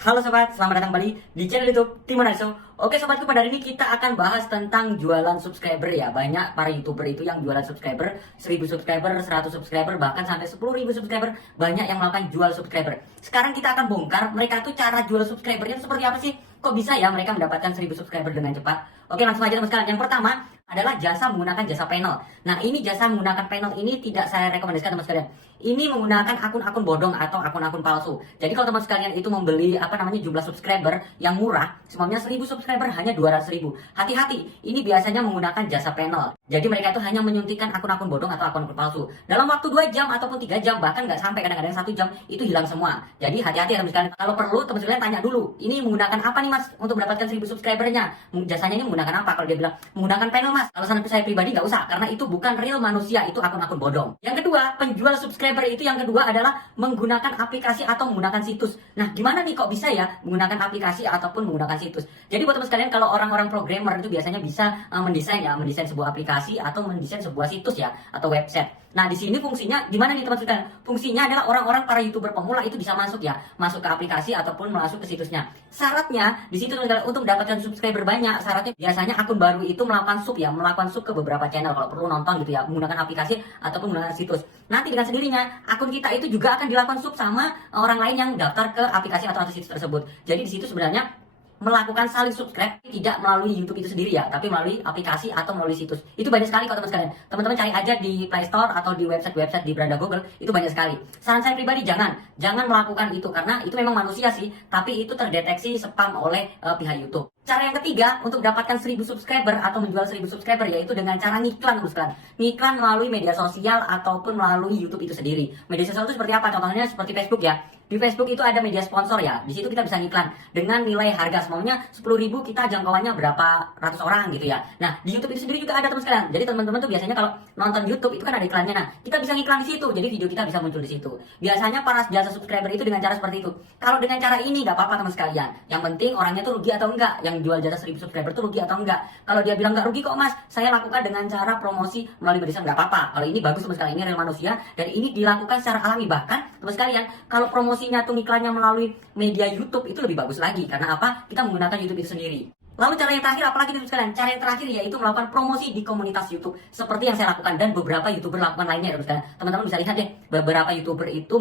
Halo sobat, selamat datang kembali di channel YouTube Timonarso. Oke sobatku, pada hari ini kita akan bahas tentang jualan subscriber ya. Banyak para YouTuber itu yang jualan subscriber, 1000 subscriber, 100 subscriber, bahkan sampai 10.000 subscriber. Banyak yang melakukan jual subscriber. Sekarang kita akan bongkar mereka tuh cara jual subscribernya seperti apa sih? Kok bisa ya mereka mendapatkan 1000 subscriber dengan cepat? Oke, langsung aja teman sekalian. Yang pertama adalah jasa menggunakan jasa panel. Nah, ini jasa menggunakan panel ini tidak saya rekomendasikan teman sekalian. Ini menggunakan akun-akun bodong atau akun-akun palsu. Jadi kalau teman sekalian itu membeli jumlah subscriber yang murah, semuanya 1000 subscriber hanya 200.000. Hati-hati, ini biasanya menggunakan jasa panel. Jadi mereka itu hanya menyuntikkan akun-akun bodong atau akun-akun palsu. Dalam waktu 2 jam ataupun 3 jam, bahkan nggak sampai kadang-kadang 1 jam, itu hilang semua. Jadi hati-hati ya teman sekalian. Kalau perlu teman sekalian tanya dulu, ini menggunakan apa nih mas untuk mendapatkan 1000 subscribernya? Jasanya ini menggunakan apa? Kalau dia bilang menggunakan panel mas, kalau saya pribadi nggak usah, karena itu bukan real manusia, itu akun-akun bodong. Yang kedua, penjual subscriber itu yang kedua adalah menggunakan aplikasi atau menggunakan situs. Nah, gimana nih kok bisa ya menggunakan aplikasi ataupun menggunakan situs? Jadi buat teman sekalian, kalau orang-orang programmer itu biasanya bisa mendesain sebuah aplikasi atau mendesain sebuah situs ya atau website. Nah, di sini fungsinya gimana nih teman sekalian? Fungsinya adalah orang-orang para YouTuber pemula itu bisa masuk ya, masuk ke aplikasi ataupun masuk ke situsnya. Syaratnya di situ untuk mendapatkan subscriber banyak, syaratnya biasanya akun baru itu melakukan sub ke beberapa channel kalau perlu nonton gitu ya, menggunakan aplikasi ataupun menggunakan situs. Nanti dengan sendirinya akun kita itu juga akan dilakukan sub sama orang lain yang daftar ke aplikasi atau situs tersebut. Jadi di situ sebenarnya melakukan saling subscribe tidak melalui YouTube itu sendiri ya, tapi melalui aplikasi atau melalui situs. Itu banyak sekali kok teman sekalian. Teman-teman cari aja di Play Store atau di website-website di beranda Google, itu banyak sekali. Saran saya pribadi jangan melakukan itu karena itu memang manusia sih, tapi itu terdeteksi spam oleh pihak YouTube. Cara yang ketiga untuk mendapatkan 1000 subscriber atau menjual 1000 subscriber yaitu dengan cara ngiklan teman sekalian. Ngiklan melalui media sosial ataupun melalui YouTube itu sendiri. Media sosial itu seperti apa? Contohnya seperti Facebook ya. Di Facebook itu ada media sponsor ya. Di situ kita bisa ngiklan dengan nilai harga semaunya 10.000, kita jangkauannya berapa ratus orang gitu ya. Nah, di YouTube itu sendiri juga ada teman sekalian. Jadi teman-teman tuh biasanya kalau nonton YouTube itu kan ada iklannya. Nah, kita bisa ngiklan di situ. Jadi video kita bisa muncul di situ. Biasanya para jasa subscriber itu dengan cara seperti itu. Kalau dengan cara ini nggak apa-apa teman sekalian. Yang penting orangnya tuh rugi atau enggak. Yang jual jasa 1000 subscriber tuh rugi atau enggak. Kalau dia bilang nggak rugi kok mas, saya lakukan dengan cara promosi melalui media, nggak apa-apa. Kalau ini bagus teman sekalian, ini real manusia dan ini dilakukan secara alami. Bahkan teman sekalian, kalau promosinya tuh iklannya melalui media YouTube itu lebih bagus lagi. Karena apa? Kita menggunakan YouTube itu sendiri. Lalu cara yang terakhir apalagi teman sekalian? Cara yang terakhir yaitu melakukan promosi di komunitas YouTube seperti yang saya lakukan dan beberapa YouTuber lakukan lainnya teman sekalian. Teman-teman bisa lihat deh, beberapa YouTuber itu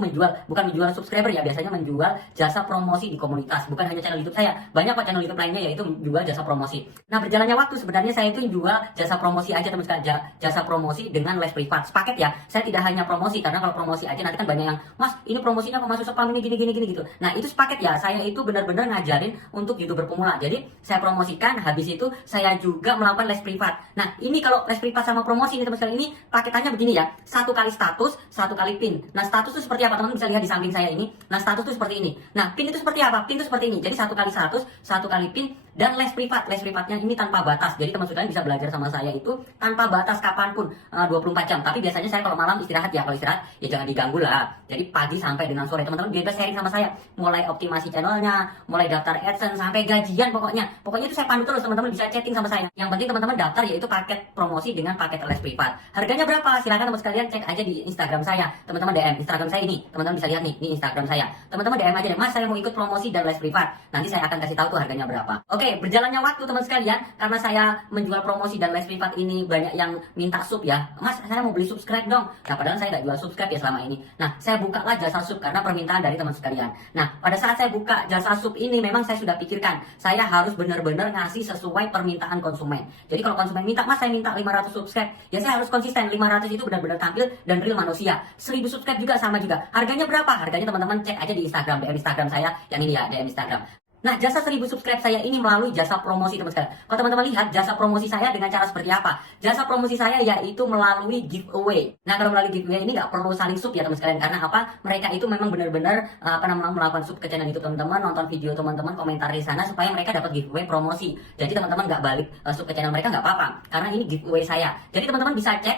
bukan menjual subscriber ya, biasanya menjual jasa promosi di komunitas. Bukan hanya channel YouTube saya, banyak kok channel YouTube lainnya yaitu menjual jasa promosi. Nah, berjalannya waktu sebenarnya saya itu jual jasa promosi aja teman sekalian, jasa promosi dengan les privat, sepaket ya. Saya tidak hanya promosi karena kalau promosi aja nanti kan banyak yang, "Mas, ini promosinya kok masuk spam ini gini gitu." Nah, itu sepaket ya. Saya itu benar-benar ngajarin untuk YouTuber pemula. Jadi, saya promosikan, habis itu saya juga melakukan les privat. Nah, ini kalau les privat sama promosi ini teman-teman, ini paketannya begini ya. 1 kali status, 1 kali pin. Nah, status itu seperti apa? Teman-teman bisa lihat di samping saya ini. Nah, status itu seperti ini. Nah, pin itu seperti apa? Pin itu seperti ini. Jadi 1 kali status, 1 kali pin, dan les privat. Les privatnya ini tanpa batas. Jadi teman-teman bisa belajar sama saya itu tanpa batas kapanpun, 24 jam. Tapi biasanya saya kalau malam istirahat ya. Kalau istirahat ya jangan diganggu lah. Jadi pagi sampai dengan sore teman-teman bebas sharing sama saya. Mulai optimasi channelnya, mulai daftar AdSense sampai gajian pokoknya. Pokoknya itu saya pandu terus, teman-teman bisa chatting sama saya. Yang penting teman-teman daftar yaitu paket promosi dengan paket les privat. Harganya berapa? Silakan teman sekalian cek aja di Instagram saya. Teman-teman DM Instagram saya ini. Teman-teman bisa lihat nih, ini Instagram saya. Teman-teman DM aja deh, "Mas, saya mau ikut promosi dan les privat." Nanti saya akan kasih tahu tuh harganya berapa. Oke, berjalannya waktu teman sekalian, karena saya menjual promosi dan les privat ini banyak yang minta sub ya. "Mas, saya mau beli subscribe dong." Nah, padahal saya nggak jual subscribe ya selama ini. Nah, saya bukalah jasa sub karena permintaan dari teman sekalian. Nah, pada saat saya buka jasa sub ini memang saya sudah pikirkan, saya harus benar-benar ngasih sesuai permintaan konsumen. Jadi kalau konsumen minta, "Mas, saya minta 500 subscribe." Ya saya harus konsisten, 500 itu benar-benar tampil dan real manusia. 1000 subscribe juga sama juga. Harganya berapa? Harganya teman-teman cek aja di Instagram, DM Instagram saya yang ini ya, DM Instagram. Nah, jasa 1000 subscribe saya ini melalui jasa promosi teman sekalian. Kalau teman-teman lihat jasa promosi saya dengan cara seperti apa? Jasa promosi saya yaitu melalui giveaway. Nah, kalau melalui giveaway ini nggak perlu saling sub ya teman sekalian. Karena apa? Mereka itu memang benar-benar melakukan sub ke channel YouTube teman-teman, nonton video teman-teman, komentar di sana supaya mereka dapat giveaway promosi. Jadi teman-teman nggak balik sub ke channel mereka nggak apa-apa. Karena ini giveaway saya. Jadi teman-teman bisa cek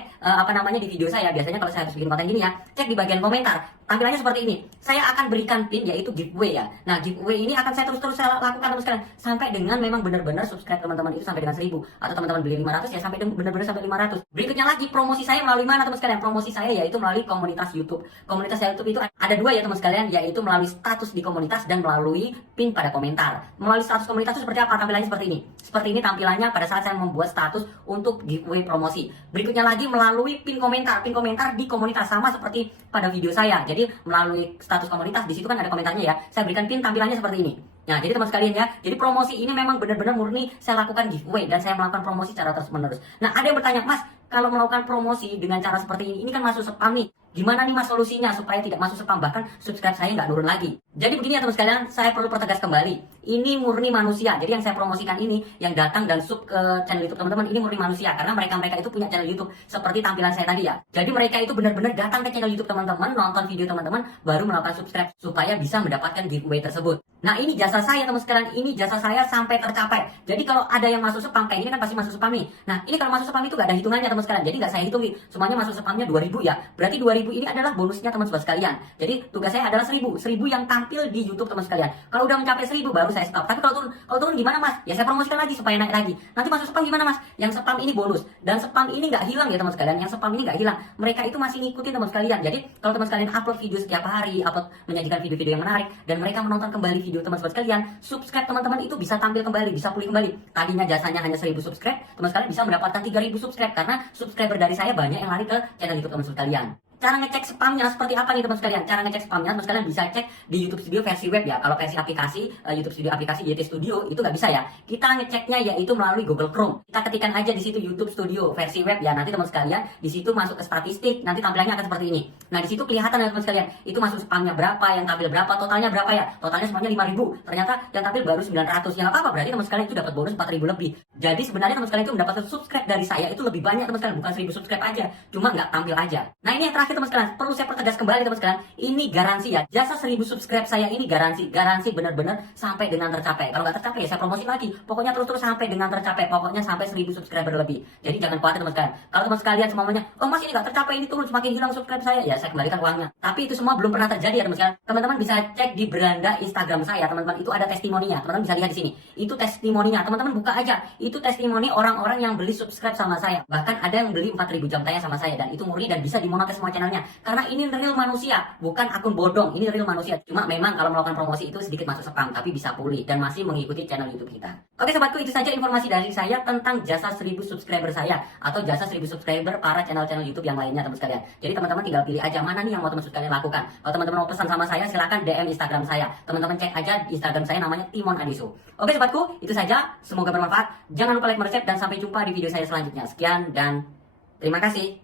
di video saya. Biasanya kalau saya habis bikin konten gini ya, cek di bagian komentar. Tampilannya seperti ini. Saya akan berikan pin yaitu giveaway ya. Nah, giveaway ini akan saya terus saya lakukan teman sekalian sampai dengan memang benar-benar subscribe teman-teman itu sampai dengan 1000 atau teman-teman beli 500 ya sampai benar-benar sampai 500. Berikutnya lagi promosi saya melalui mana teman sekalian? Promosi saya yaitu melalui komunitas YouTube. Komunitas YouTube itu ada dua ya teman sekalian, yaitu melalui status di komunitas dan melalui pin pada komentar. Melalui status komunitas itu seperti apa? Tampilannya seperti ini. Seperti ini tampilannya pada saat saya membuat status untuk giveaway promosi. Berikutnya lagi melalui pin komentar. Pin komentar di komunitas sama seperti pada video saya. Jadi melalui status komunitas di situ kan ada komentarnya ya. Saya berikan pin tampilannya seperti ini. Nah, jadi teman sekalian ya, jadi promosi ini memang benar-benar murni saya lakukan giveaway dan saya melakukan promosi secara terus-menerus. Nah, ada yang bertanya, Mas, kalau melakukan promosi dengan cara seperti ini kan masuk spam nih. Gimana nih Mas solusinya supaya tidak masuk spam, bahkan subscribe saya nggak turun lagi? Jadi begini ya teman sekalian, saya perlu pertegas kembali. Ini murni manusia. Jadi yang saya promosikan ini, yang datang dan sub ke channel YouTube teman-teman, ini murni manusia. Karena mereka itu punya channel YouTube seperti tampilan saya tadi ya. Jadi mereka itu benar-benar datang ke channel YouTube teman-teman, nonton video teman-teman, baru melakukan subscribe supaya bisa mendapatkan giveaway tersebut. Nah, ini jasa saya teman sekalian, ini jasa saya sampai tercapai. Jadi kalau ada yang masuk spam kayak ini kan pasti masuk spam nih. Nah, ini kalau masuk spam itu gak ada hitungannya teman sekalian. Jadi gak saya hitung nih, semuanya masuk spamnya 2000 ya. Berarti 2000 ini adalah bonusnya teman-teman sekalian. Jadi tugas saya adalah 1000 yang tampil di YouTube teman sekalian. Kalau udah mencapai 1000 baru saya stop. Tapi kalau turun gimana Mas? Ya saya promosikan lagi supaya naik lagi. Nanti masuk spam gimana Mas? Yang spam ini bonus. Dan spam ini nggak hilang ya teman sekalian. Yang spam ini nggak hilang. Mereka itu masih ngikutin teman sekalian. Jadi kalau teman sekalian upload video setiap hari, upload menyajikan video-video yang menarik, dan mereka menonton kembali video teman sekalian, subscribe teman-teman itu bisa tampil kembali, bisa pulih kembali. Tadinya jasanya hanya 1000 subscribe, teman sekalian bisa mendapatkan 3000 subscribe karena subscriber dari saya banyak yang lari ke channel YouTube teman sekalian. Cara ngecek spamnya seperti apa nih teman sekalian? Cara ngecek spamnya teman sekalian bisa cek di YouTube Studio versi web ya. Kalau versi aplikasi YouTube Studio aplikasi YT Studio itu nggak bisa ya. Kita ngeceknya yaitu melalui Google Chrome. Kita ketikkan aja di situ YouTube Studio versi web ya. Nanti teman sekalian di situ masuk ke statistik. Nanti tampilannya akan seperti ini. Nah di situ kelihatan ya teman sekalian. Itu masuk spamnya berapa, yang tampil berapa, totalnya berapa ya? Totalnya semuanya 5000. Ternyata yang tampil baru 900. Ya nggak apa-apa. Berarti teman sekalian itu dapat bonus 4000 lebih. Jadi sebenarnya teman sekalian itu mendapatkan subscribe dari saya itu lebih banyak teman sekalian. Bukan 1000 subscribe aja. Cuma nggak tampil aja. Nah ini yang terakhir teman sekalian. Perlu saya pertegas kembali teman sekalian, ini garansi ya. Jasa 1000 subscribe saya ini garansi benar-benar sampai dengan tercapai. Kalau nggak tercapai ya saya promosi lagi. Pokoknya terus sampai dengan tercapai. Pokoknya sampai 1000 subscriber lebih. Jadi jangan khawatir teman sekalian. Kalau teman sekalian semuanya, oh Mas ini nggak tercapai, ini turun semakin hilang subscribe saya, ya saya kembalikan uangnya. Tapi itu semua belum pernah terjadi ya teman sekalian. Teman-teman bisa cek di beranda Instagram saya, teman-teman itu ada testimoninya. Teman-teman bisa lihat di sini. Itu testimoninya. Teman-teman buka aja. Itu testimoni orang-orang yang beli subscribe sama saya. Bahkan ada yang beli 4000 jam tayang sama saya dan itu murni dan bisa dimonetis semua channelnya. Karena ini real manusia, bukan akun bodong. Ini real manusia. Cuma memang kalau melakukan promosi itu sedikit masuk spam, tapi bisa pulih dan masih mengikuti channel YouTube kita. Oke sobatku, itu saja informasi dari saya tentang jasa 1000 subscriber saya atau jasa 1000 subscriber para channel-channel YouTube yang lainnya teman sekalian. Jadi teman-teman tinggal pilih aja mana nih yang mau teman sekalian lakukan. Kalau teman-teman mau pesan sama saya, silakan DM Instagram saya. Teman-teman cek aja di Instagram saya, namanya Timon Adisu. Oke sobatku, itu saja. Semoga bermanfaat. Jangan lupa like, share, dan sampai jumpa di video saya selanjutnya. Sekian dan terima kasih.